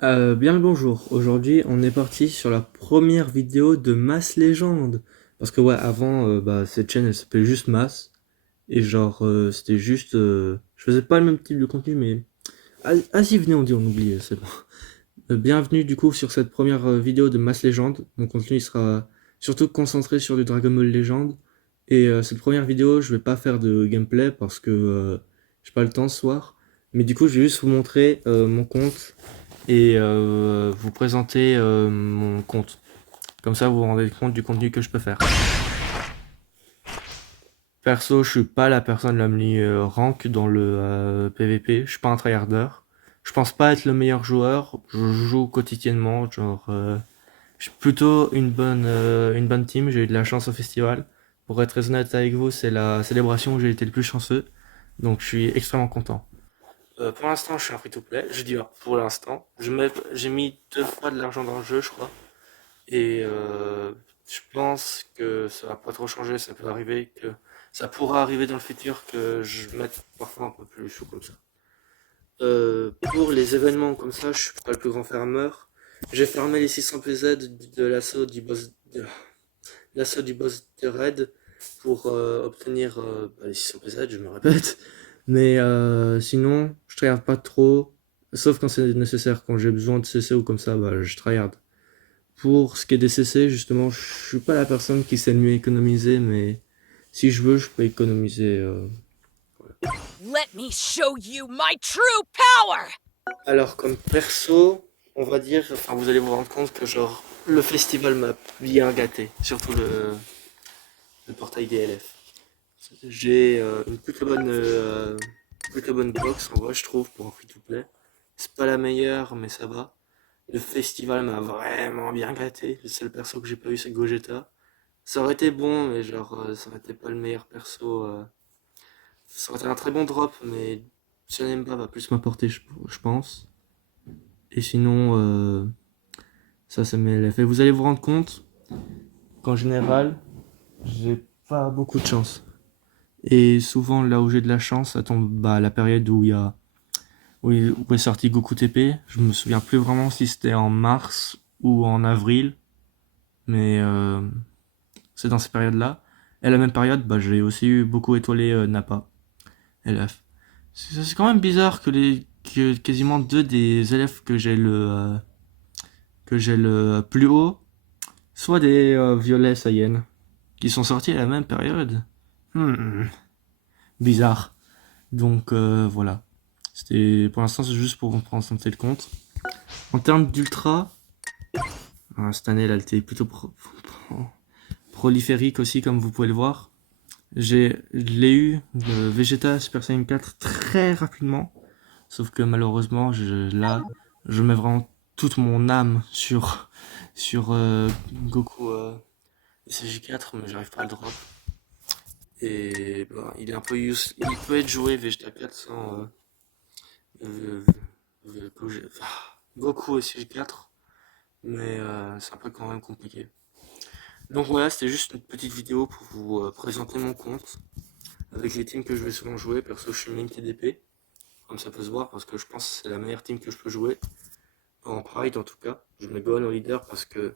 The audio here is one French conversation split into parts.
Bien le bonjour. Aujourd'hui, on est parti sur la première vidéo de Mass Légende. Parce que ouais, avant, cette chaîne, elle s'appelait juste Mass. Et genre, c'était juste... je faisais pas le même type de contenu, mais... Ah si, venez, on dit, on oublie, c'est bon. Bienvenue du coup sur cette première vidéo de Mass Légende. Mon contenu il sera surtout concentré sur du Dragon Ball Legend. Et cette première vidéo, je vais pas faire de gameplay parce que j'ai pas le temps ce soir. Mais du coup, je vais juste vous montrer mon compte et vous présenter mon compte. Comme ça, vous vous rendez compte du contenu que je peux faire. Perso, je suis pas la personne la plus rank dans le PVP. Je suis pas un tryharder. Je pense pas être le meilleur joueur. Je joue quotidiennement, genre. Je suis plutôt une bonne team. J'ai eu de la chance au festival. Pour être très honnête avec vous, c'est la célébration où j'ai été le plus chanceux. Donc, je suis extrêmement content. Pour l'instant, je suis un free-to-play. Je dis pour l'instant. J'ai mis 2 fois de l'argent dans le jeu, je crois. Et je pense que ça va pas trop changer. Ça pourra arriver dans le futur que je mette parfois un peu plus ou comme ça. Pour les événements comme ça, je suis pas le plus grand farmer. J'ai farmé les 600 PZ de l'assaut du boss de raid pour obtenir les 600 PZ, je me répète. Mais sinon, je tryhard pas trop. Sauf quand c'est nécessaire, quand j'ai besoin de CC ou comme ça, je tryhard. Pour ce qui est des CC, justement, je suis pas la personne qui sait le mieux économiser, mais si je veux, je peux économiser. Voilà. Let me show you my true power! Alors, comme perso, on va dire, enfin, vous allez vous rendre compte que, genre, le festival m'a bien gâté, surtout le portail DLF. J'ai plutôt bonne box, en vrai, je trouve, pour un free-to-play. C'est pas la meilleure, mais ça va. Le festival m'a vraiment bien gâté. Le seul perso que j'ai pas eu, c'est Gogeta. Ça aurait été bon, mais genre, ça aurait été pas le meilleur perso. Ça aurait été un très bon drop, mais Janemba va plus m'apporter, je pense. Et sinon, ça, c'est mes LF. Et vous allez vous rendre compte qu'en général, j'ai pas beaucoup de chance. Et souvent, là où j'ai de la chance, ça tombe à la période où est sorti Goku TP. Je me souviens plus vraiment si c'était en mars ou en avril, mais c'est dans ces périodes-là. Et à la même période, j'ai aussi eu beaucoup étoilé Nappa, LF. C'est quand même bizarre que quasiment deux des élèves que j'ai le plus haut soient des violets Saiyan qui sont sortis à la même période. Hmm, bizarre. Donc voilà. C'était pour l'instant c'est juste pour vous présenter le compte. En termes d'ultra, cette année elle a été plutôt proliférique aussi comme vous pouvez le voir. Je l'ai eu le Vegeta Super Saiyan 4 très rapidement. Sauf que malheureusement, là, je mets vraiment toute mon âme sur Goku SG4, mais j'arrive pas à le drop. Et il est un peu il peut être joué Vegeta 4 sans euh, Goku SG4, mais c'est un peu quand même compliqué. Donc voilà, c'était juste une petite vidéo pour vous présenter mon compte avec les teams que je vais souvent jouer. Perso, je suis main TDP, comme ça peut se voir, parce que je pense que c'est la meilleure team que je peux jouer. En Pride en tout cas. Je mets Gohan au leader parce que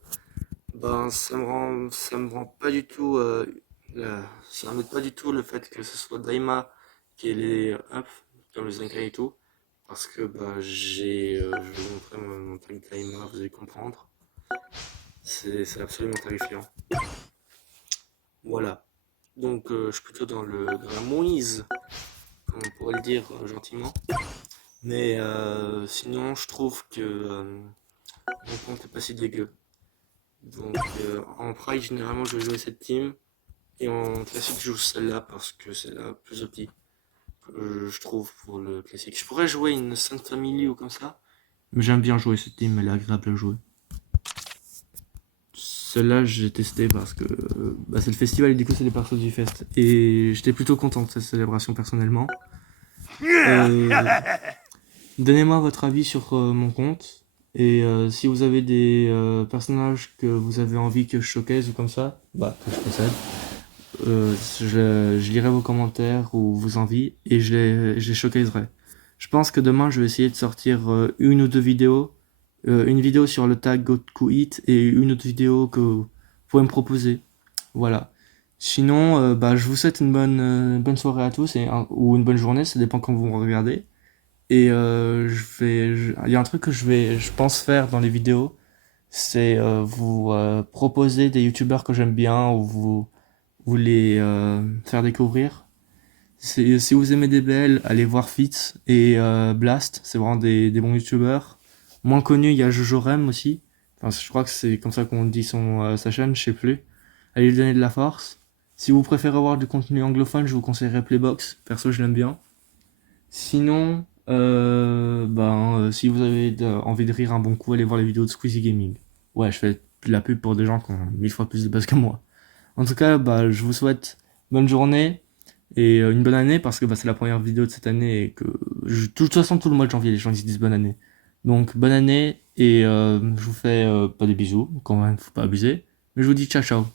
ça me rend pas du tout, ça m'aide pas du tout le fait que ce soit Daima qui ait les up comme le Zenkai et tout. Parce que je vais vous montrer mon tank Daima, vous allez comprendre. C'est absolument terrifiant. Voilà. Donc je suis plutôt dans la mouise, comme on pourrait le dire gentiment. Mais sinon, je trouve que mon compte est pas si dégueu. Donc en Pride, généralement, je vais jouer cette team. Et en classique, je joue celle-là parce que c'est la plus optique, je trouve, pour le classique. Je pourrais jouer une Sainte Family ou comme ça. Mais j'aime bien jouer cette team, elle est agréable à jouer. Celle-là, j'ai testé parce que c'est le festival et du coup, c'est les persos du fest. Et j'étais plutôt content de cette célébration personnellement. Euh, Donnez-moi votre avis sur mon compte. Et si vous avez des personnages que vous avez envie que je showcase ou comme ça, que je possède, je lirai vos commentaires ou vos envies et je les showcaserai. Je pense que demain je vais essayer de sortir une ou deux vidéos une vidéo sur le tag GoToEat et une autre vidéo que vous pouvez me proposer. Voilà. Sinon, bah, je vous souhaite bonne soirée à tous ou une bonne journée, ça dépend quand vous me regardez. Et il y a un truc que je pense faire dans les vidéos, c'est vous proposer des youtubeurs que j'aime bien ou vous les faire découvrir. Si vous aimez DBL, allez voir Fitz et Blast, c'est vraiment des bons youtubeurs. Moins connus, il y a Jojo Rem aussi. Enfin, je crois que c'est comme ça qu'on dit sa chaîne, je sais plus. Allez lui donner de la force. Si vous préférez voir du contenu anglophone, je vous conseillerais Playbox. Perso, je l'aime bien. Sinon, si vous avez envie de rire un bon coup, allez voir les vidéos de Squeezie Gaming. Ouais, je fais de la pub pour des gens qui ont 1000 fois plus de buzz que moi. En tout cas, bah, je vous souhaite bonne journée et une bonne année parce que bah, c'est la première vidéo de cette année et que de toute façon tout le mois de janvier les gens ils disent bonne année. Donc bonne année et je vous fais pas des bisous, quand même faut pas abuser, mais je vous dis ciao ciao.